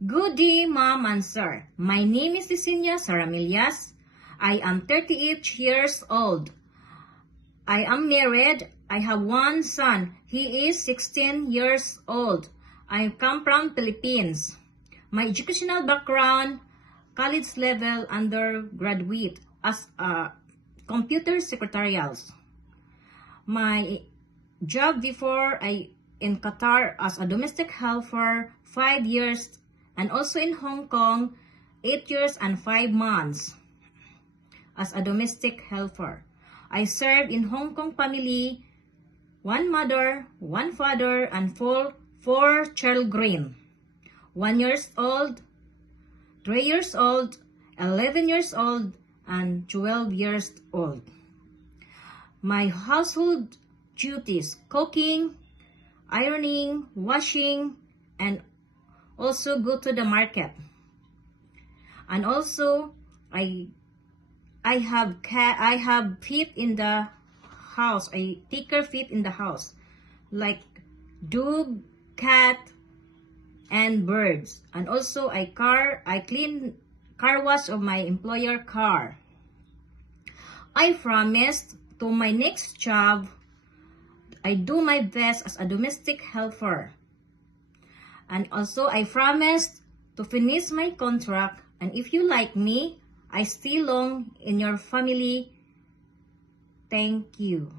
Good day, Mom and Sir. My name is Yesenia Saramillas. I am 38 years old. I am married. I have one son. He is 16 years old. I come from Philippines. My educational background, college level undergraduate as a computer secretarials. My job before in Qatar as a domestic helper 5 years, and also in Hong Kong 8 years and 5 months as a domestic helper. I served in Hong Kong family, one mother, one father, and four children. 1 year old, 3 years old, 11 years old, and 12 years old. My household duties: cooking, ironing, washing, and also go to the market. And also I have feet in the house. I take care feet in the house, like dog, cat, and birds. And also I clean car wash of my employer car. I promised to my next job, I do my best as a domestic helper. And also I promised to finish my contract, and if you like me, I stay long in your family. Thank you.